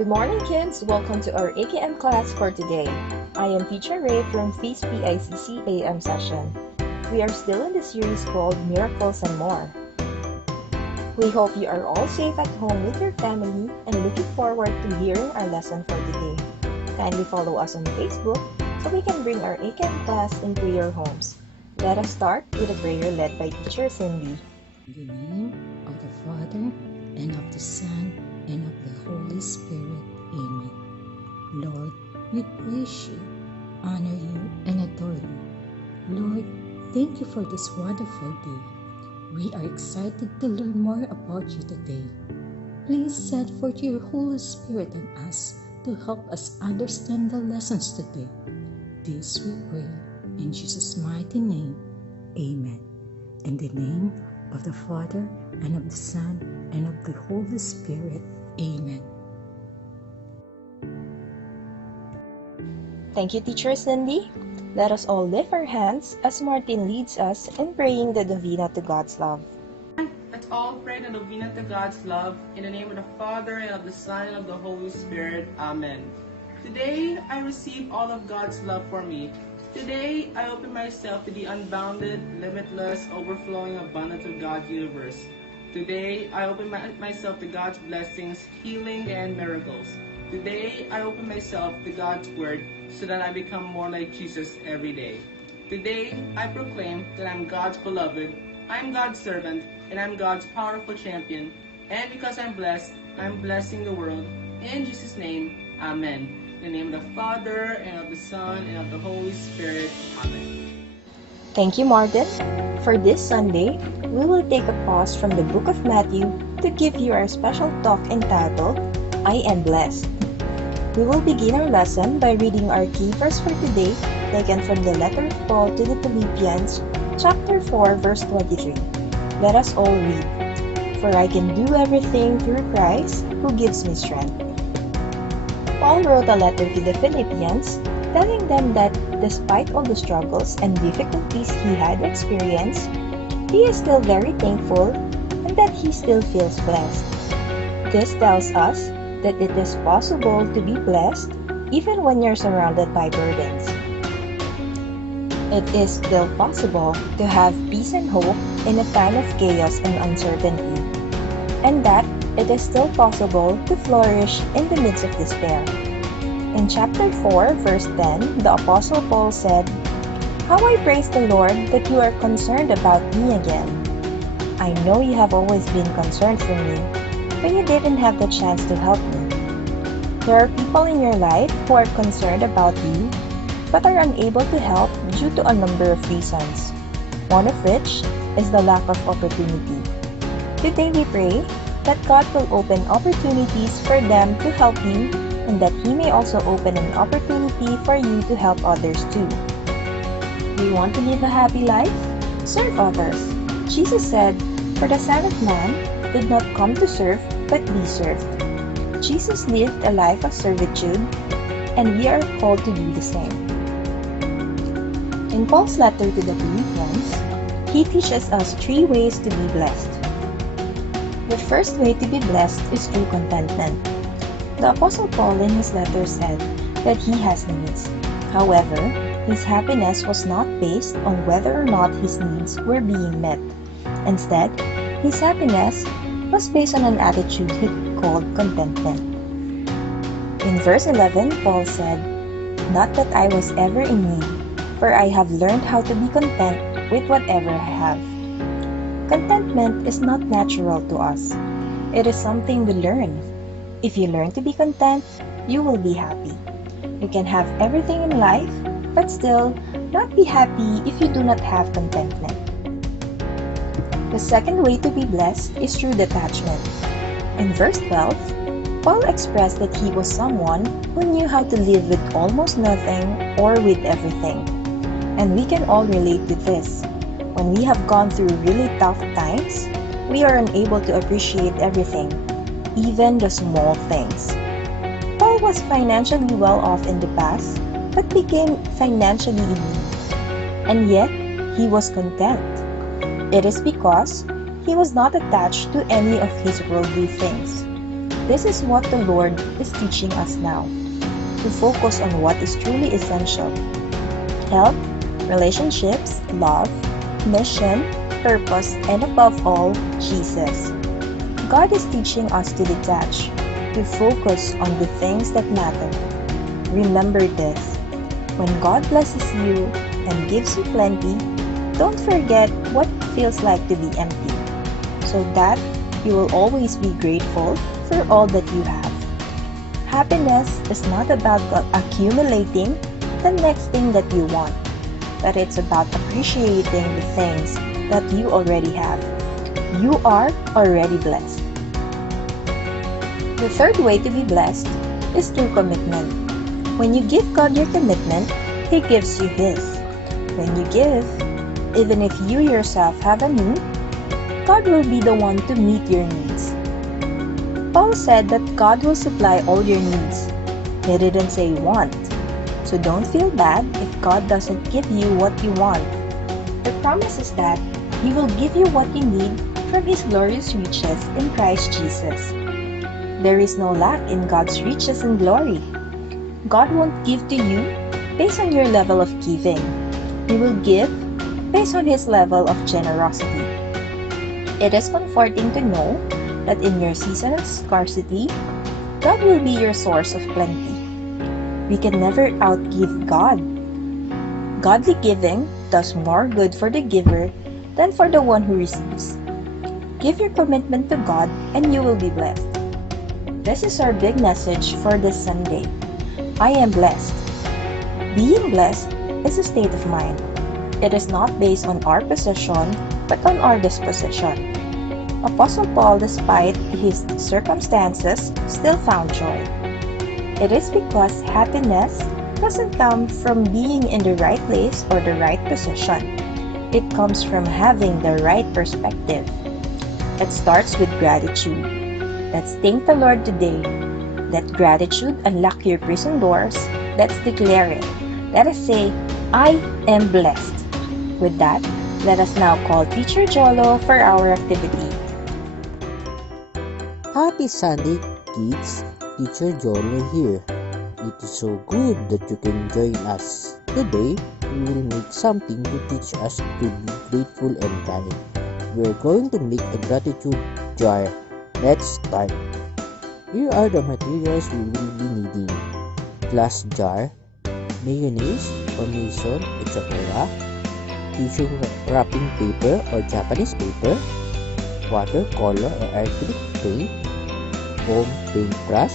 Good morning, kids! Welcome to our AKM class for today. I am Teacher Ray from FEAST PICC AM session. We are still in the series called Miracles and More. We hope you are all safe at home with your family and looking forward to hearing our lesson for today. Kindly follow us on Facebook so we can bring our AKM class into your homes. Let us start with a prayer led by Teacher Cindy. In the name of the Father, and of the Son, and of the Holy Spirit. Amen. Lord, we praise you, honor you, and adore you. Lord, thank you for this wonderful day. We are excited to learn more about you today. Please send forth your Holy Spirit on us to help us understand the lessons today. This we pray in Jesus' mighty name. Amen. In the name of the Father, and of the Son, and of the Holy Spirit. Amen. Thank you, Teacher Cindy. Let us all lift our hands as Martin leads us in praying the Novena to God's love. Let's all pray the Novena to God's love in the name of the Father, and of the Son, and of the Holy Spirit. Amen. Today, I receive all of God's love for me. Today, I open myself to the unbounded, limitless, overflowing abundance of God's universe. Today, I open myself to God's blessings, healing, and miracles. Today, I open myself to God's Word so that I become more like Jesus every day. Today, I proclaim that I'm God's beloved, I'm God's servant, and I'm God's powerful champion. And because I'm blessed, I'm blessing the world. In Jesus' name, Amen. In the name of the Father, and of the Son, and of the Holy Spirit. Amen. Thank you, Martin. For this Sunday, we will take a pause from the book of Matthew to give you our special talk entitled, I Am Blessed. We will begin our lesson by reading our key verse for today, taken from the letter of Paul to the Philippians, chapter 4, verse 23. Let us all read. For I can do everything through Christ who gives me strength. Paul wrote a letter to the Philippians, telling them that despite all the struggles and difficulties he had experienced, he is still very thankful and that he still feels blessed. This tells us that it is possible to be blessed even when you're surrounded by burdens. It is still possible to have peace and hope in a time of chaos and uncertainty, and that it is still possible to flourish in the midst of despair. In chapter 4, verse 10, the Apostle Paul said, How I praise the Lord that you are concerned about me again. I know you have always been concerned for me, but you didn't have the chance to help me. There are people in your life who are concerned about you, but are unable to help due to a number of reasons, one of which is the lack of opportunity. Today we pray that God will open opportunities for them to help you, and that He may also open an opportunity for you to help others too. Do you want to live a happy life? Serve others. Jesus said, For the Son of Man did not come to serve, but be served. Jesus lived a life of servitude, and we are called to do the same. In Paul's letter to the Philippians, he teaches us 3 ways to be blessed. The first way to be blessed is through contentment. The Apostle Paul in his letter said that he has needs. However, his happiness was not based on whether or not his needs were being met. Instead, his happiness was based on an attitude he called contentment. In verse 11, Paul said, Not that I was ever in need, for I have learned how to be content with whatever I have. Contentment is not natural to us. It is something we learn. If you learn to be content, you will be happy. You can have everything in life, but still not be happy if you do not have contentment. The second way to be blessed is through detachment. In verse 12, Paul expressed that he was someone who knew how to live with almost nothing or with everything. And we can all relate to this. When we have gone through really tough times, we are unable to appreciate everything, even the small things. Paul was financially well off in the past, but became financially in need. And yet, he was content. It is because he was not attached to any of his worldly things. This is what the Lord is teaching us now, to focus on what is truly essential: health, relationships, love, mission, purpose, and above all, Jesus. God is teaching us to detach, to focus on the things that matter. Remember this: when God blesses you and gives you plenty, don't forget what it feels like to be empty, so that you will always be grateful for all that you have. Happiness is not about accumulating the next thing that you want, but it's about appreciating the things that you already have. You are already blessed. The third way to be blessed is through commitment. When you give God your commitment, He gives you His. When you give, even if you yourself have a need, God will be the one to meet your needs. Paul said that God will supply all your needs. He didn't say want. So don't feel bad if God doesn't give you what you want. The promise is that He will give you what you need from His glorious riches in Christ Jesus. There is no lack in God's riches and glory. God won't give to you based on your level of giving. He will give based on His level of generosity. It is comforting to know that in your season of scarcity, God will be your source of plenty. We can never outgive God. Godly giving does more good for the giver than for the one who receives. Give your commitment to God and you will be blessed. This is our big message for this Sunday. I am blessed. Being blessed is a state of mind. It is not based on our possession, but on our disposition. Apostle Paul, despite his circumstances, still found joy. It is because happiness doesn't come from being in the right place or the right position. It comes from having the right perspective. It starts with gratitude. Let's thank the Lord today. Let gratitude unlock your prison doors. Let's declare it. Let us say, I am blessed. With that, let us now call Teacher Jolo for our activity. Happy Sunday, kids! Teacher Jolo here. It is so good that you can join us. Today, we will make something to teach us to be grateful and kind. We are going to make a gratitude jar. Let's start. Here are the materials we will be needing: glass jar, mayonnaise or mason, etc., tissue wrapping paper or Japanese paper, watercolor or acrylic paint, foam paintbrush,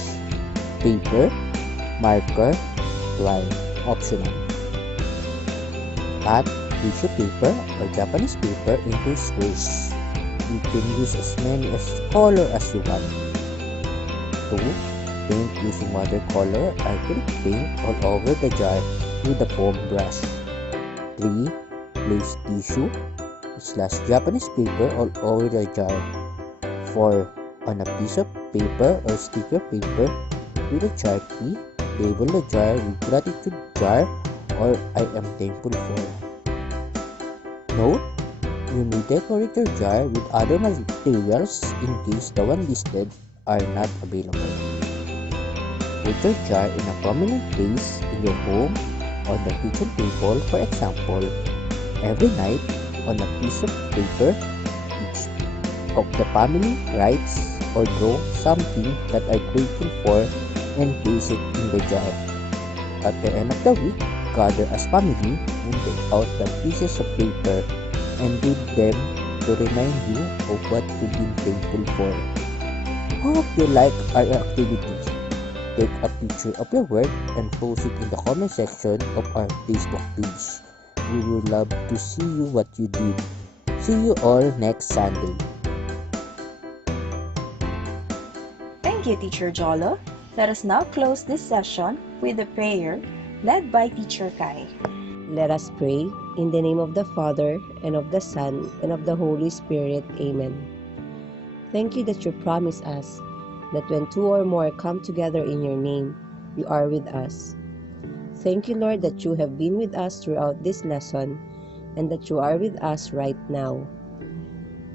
paper, marker, line, optional. Cut tissue paper or Japanese paper into squares. You can use as many color as you want. 2. Paint using watercolor or acrylic paint all over the jar with a foam brush. 3. Place tissue / Japanese paper all over the jar. 4. On a piece of paper or sticker paper with a Sharpie, label the jar with gratitude jar or I am thankful for. Note: you may decorate your jar with other materials in case the one listed are not available. Put your jar in a prominent place in your home, on the kitchen table for example. Every night, on a piece of paper, each of the family writes or draw something that are grateful for and place it in the jar. At the end of the week, gather as family and take out the pieces of paper and read them to remind you of what you've been thankful for. Hope you like our activity. Take a picture of your work and post it in the comment section of our Facebook page. We would love to see you what you did. See you all next Sunday. Thank you, Teacher Jolo. Let us now close this session with a prayer led by Teacher Kai. Let us pray. In the name of the Father, and of the Son, and of the Holy Spirit. Amen. Thank you that you promise us that when 2 or more come together in your name, you are with us. Thank you, Lord, that you have been with us throughout this lesson and that you are with us right now.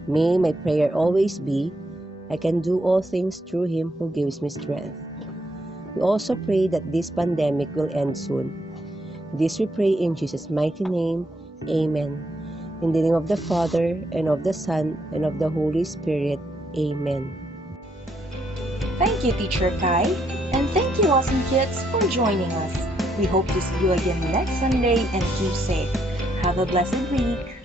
May my prayer always be, I can do all things through Him who gives me strength. We also pray that this pandemic will end soon. This we pray in Jesus' mighty name. Amen. In the name of the Father, and of the Son, and of the Holy Spirit. Amen. Thank you, Teacher Kai, and thank you, Awesome Kids, for joining us. We hope to see you again next Sunday and keep safe. Have a blessed week.